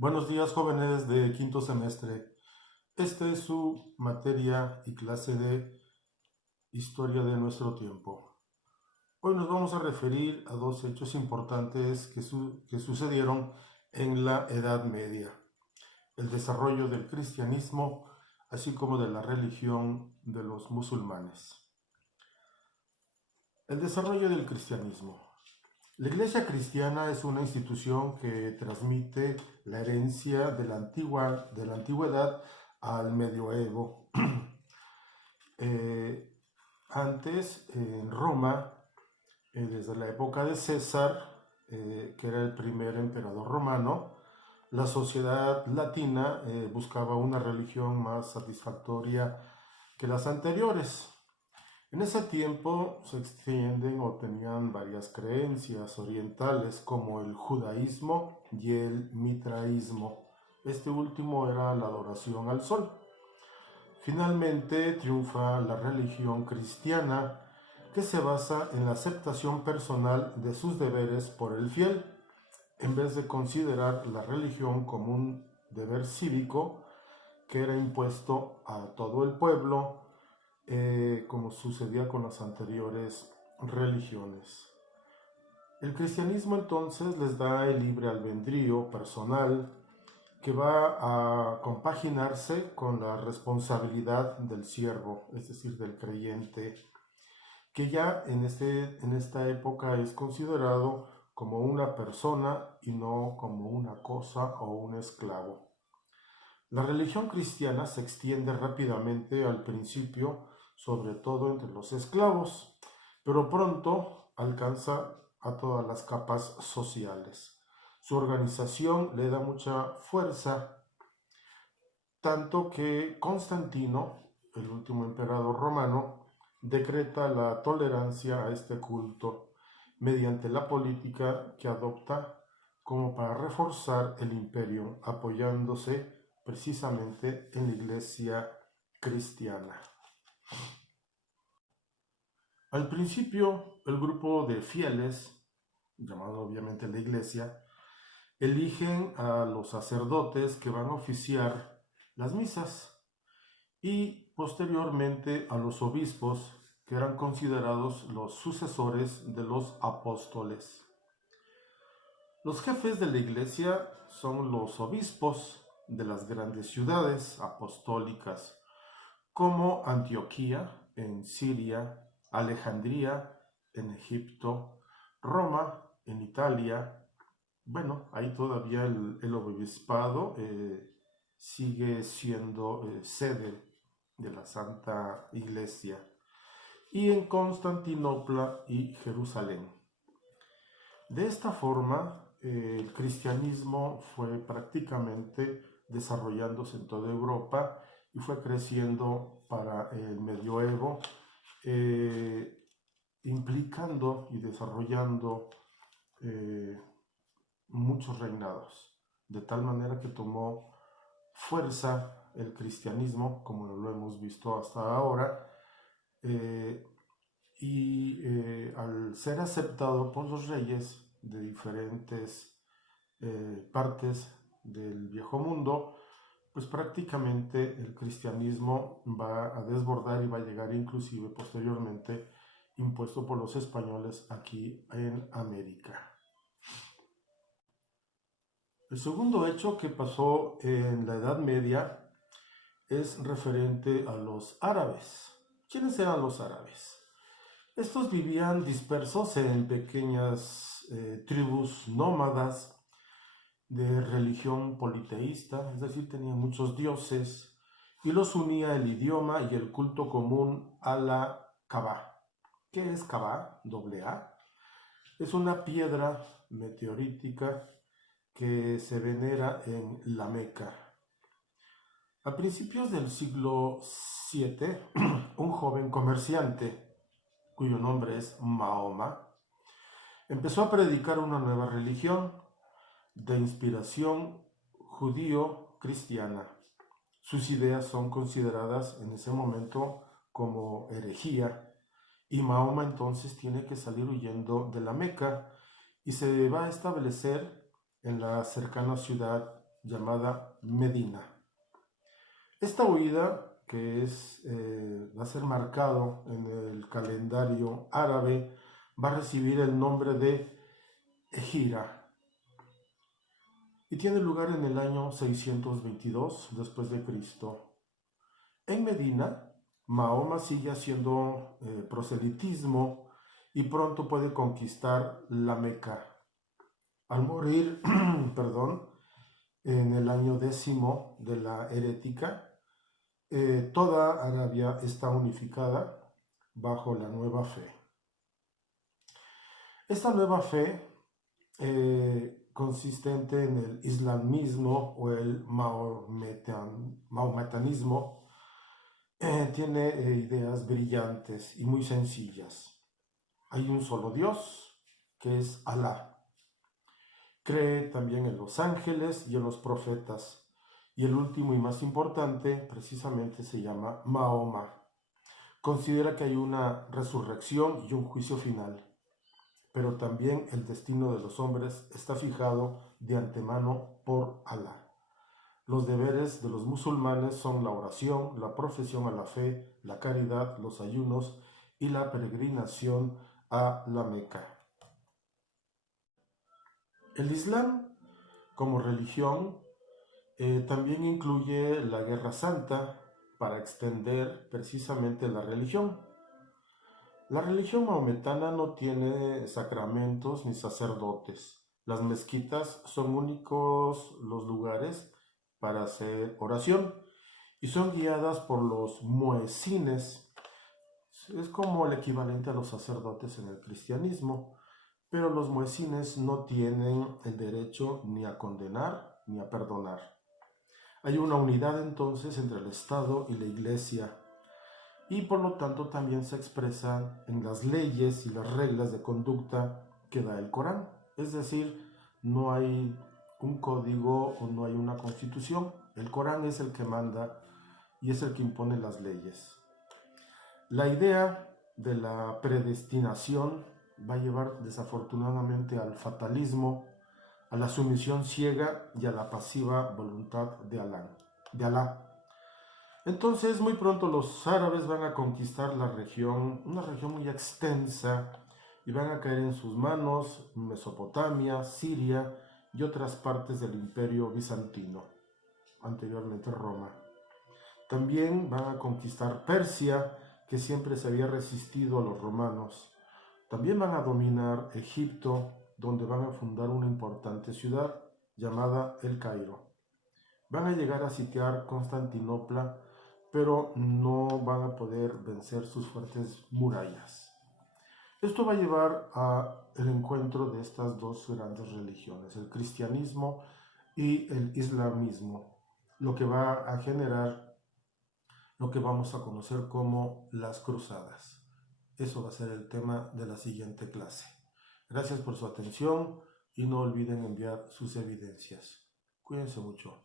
Buenos días, jóvenes de quinto semestre. Esta es su materia y clase de historia de nuestro tiempo. Hoy nos vamos a referir a dos hechos importantes que sucedieron en la Edad Media: el desarrollo del cristianismo, así como de la religión de los musulmanes. El desarrollo del cristianismo. La Iglesia cristiana es una institución que transmite la herencia de la antigüedad al medioevo. Eh, Antes, en Roma, desde la época de César, que era el primer emperador romano, la sociedad latina buscaba una religión más satisfactoria que las anteriores. En ese tiempo se extienden o tenían varias creencias orientales como el judaísmo y el mitraísmo. Este último era la adoración al sol. Finalmente triunfa la religión cristiana, que se basa en la aceptación personal de sus deberes por el fiel, en vez de considerar la religión como un deber cívico que era impuesto a todo el pueblo, como sucedía con las anteriores religiones. El cristianismo entonces les da el libre albedrío personal que va a compaginarse con la responsabilidad del siervo, es decir, del creyente, que ya en esta época es considerado como una persona y no como una cosa o un esclavo. La religión cristiana se extiende rápidamente al principio, sobre todo entre los esclavos, pero pronto alcanza a todas las capas sociales. Su organización le da mucha fuerza, tanto que Constantino, el último emperador romano, decreta la tolerancia a este culto mediante la política que adopta como para reforzar el imperio, apoyándose precisamente en la iglesia cristiana. Al principio, el grupo de fieles, llamado obviamente la iglesia, eligen a los sacerdotes que van a oficiar las misas y posteriormente a los obispos, que eran considerados los sucesores de los apóstoles. Los jefes de la iglesia son los obispos de las grandes ciudades apostólicas, como Antioquía en Siria, Alejandría en Egipto, Roma en Italia. Bueno, ahí todavía el obispado sigue siendo sede de la Santa Iglesia, y en Constantinopla y Jerusalén. De esta forma, el cristianismo fue prácticamente desarrollándose en toda Europa y fue creciendo para el medioevo, eh, implicando y desarrollando muchos reinados, de tal manera que tomó fuerza el cristianismo, como lo hemos visto hasta ahora, eh, al ser aceptado por los reyes de diferentes partes del viejo mundo, pues prácticamente el cristianismo va a desbordar y va a llegar inclusive posteriormente impuesto por los españoles aquí en América. El segundo hecho que pasó en la Edad Media es referente a los árabes. ¿Quiénes eran los árabes? Estos vivían dispersos en pequeñas tribus nómadas de religión politeísta, es decir, tenían muchos dioses y los unía el idioma y el culto común a la Kaaba. ¿Qué es Kaaba? Doble A. Es una piedra meteorítica que se venera en la Meca. A principios del siglo VII, un joven comerciante, cuyo nombre es Mahoma, empezó a predicar una nueva religión de inspiración judío-cristiana. Sus ideas son consideradas en ese momento como herejía, y Mahoma entonces tiene que salir huyendo de la Meca y se va a establecer en la cercana ciudad llamada Medina. Esta huida, que va a ser marcado en el calendario árabe, va a recibir el nombre de Hijra y tiene lugar en el año 622 después de Cristo. En Medina, Mahoma sigue haciendo proselitismo y pronto puede conquistar la Meca. Al morir, en el año 10 de la herética, toda Arabia está unificada bajo la nueva fe. Esta nueva fe, consistente en el islamismo o el mahometanismo, tiene ideas brillantes y muy sencillas. Hay un solo Dios, que es Alá. Cree también en los ángeles y en los profetas. Y el último y más importante, precisamente, se llama Mahoma. Considera que hay una resurrección y un juicio final. Pero también el destino de los hombres está fijado de antemano por Alá. Los deberes de los musulmanes son la oración, la profesión a la fe, la caridad, los ayunos y la peregrinación a la Meca. El Islam, como religión, también incluye la Guerra Santa para extender precisamente la religión. La religión mahometana no tiene sacramentos ni sacerdotes. Las mezquitas son únicos los lugares para hacer oración y son guiadas por los muezines. Es como el equivalente a los sacerdotes en el cristianismo, pero los muezines no tienen el derecho ni a condenar ni a perdonar. Hay una unidad entonces entre el Estado y la Iglesia, y por lo tanto también se expresa en las leyes y las reglas de conducta que da el Corán. Es decir, no hay un código o no hay una constitución. El Corán es el que manda y es el que impone las leyes. La idea de la predestinación va a llevar desafortunadamente al fatalismo, a la sumisión ciega y a la pasiva voluntad de Alá. Entonces, muy pronto los árabes van a conquistar la región, una región muy extensa, y van a caer en sus manos Mesopotamia, Siria y otras partes del Imperio Bizantino, anteriormente Roma. También van a conquistar Persia, que siempre se había resistido a los romanos. También van a dominar Egipto, donde van a fundar una importante ciudad llamada El Cairo. Van a llegar a sitiar Constantinopla, pero no van a poder vencer sus fuertes murallas. Esto va a llevar al encuentro de estas dos grandes religiones, el cristianismo y el islamismo, lo que va a generar lo que vamos a conocer como las cruzadas. Eso va a ser el tema de la siguiente clase. Gracias por su atención y no olviden enviar sus evidencias. Cuídense mucho.